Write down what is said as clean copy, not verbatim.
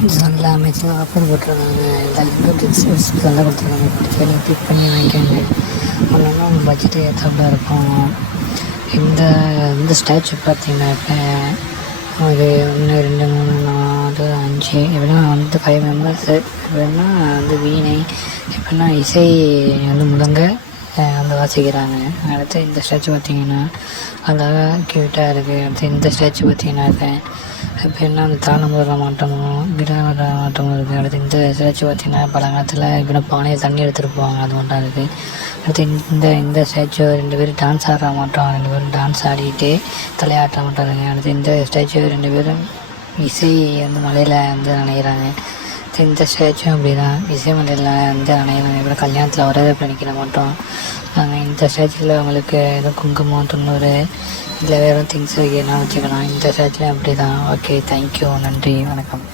நல்ல அமைச்சர் ஆஃபர் போட்டிருக்காங்க. எல்லா லிங்க்கும் நல்லா கொடுத்துருக்காங்க. பிடிச்ச நீங்கள் கிளிக் பண்ணி வாங்கிக்கோங்க. ஒன்றுனா உங்கள் பட்ஜெட்டு ஏற்றாப்புல இருக்கும். இந்த ஸ்டாச்சு பார்த்தீங்கன்னாக்க ஒரு 1 2 3 4 5 எப்படின்னா 5 மெம்பர்ஸு. எப்படின்னா வீணை எப்படின்னா இசை முழங்க வாசிக்கிறாங்க. அடுத்து இந்த ஸ்டாச்சு பார்த்திங்கன்னா அழகாக க்யூட்டாக இருக்குது. அடுத்து இந்த ஸ்டாச்சு பார்த்திங்கனாக்க எப்படின்னா தாளம் போடுற மாட்டமும் கிட்டார் வர மாட்டமும் இருக்குது. அடுத்து இந்த ஸ்டாச்சு பார்த்திங்கன்னா பழங்காலத்தில் எப்படின்னா பானையில் தண்ணி எடுத்துகிட்டு போவாங்க, அது மட்டும் இருக்குது. அடுத்து இந்த ஸ்டாச்சு 2 பேர் டான்ஸ் ஆடுற மாட்டோம், 2 பேரும் டான்ஸ் ஆடிக்கிட்டே தலையாட்டுற மாட்டோம் இருக்குது. அடுத்து இந்த ஸ்டாச்சு 2 பேரும் இசை மலையில் நனைகிறாங்க. இந்த ஸ்டாச்சும் அப்படி தான் இசை மலையில் நனைகிறாங்க. இப்போ கல்யாணத்தில் வரவேற்பு நிற்கிற மாட்டோம். இந்த ஸ்டாச்சுவில் அவங்களுக்கு ஏதோ குங்குமம் 90 இல்லை வேறு திங்ஸ் வைக்கலாம் வச்சுக்கலாம். இந்த ஸ்டாச்சுலையும் அப்படி தான். ஓகே, தேங்க்யூ, நன்றி, வணக்கம்.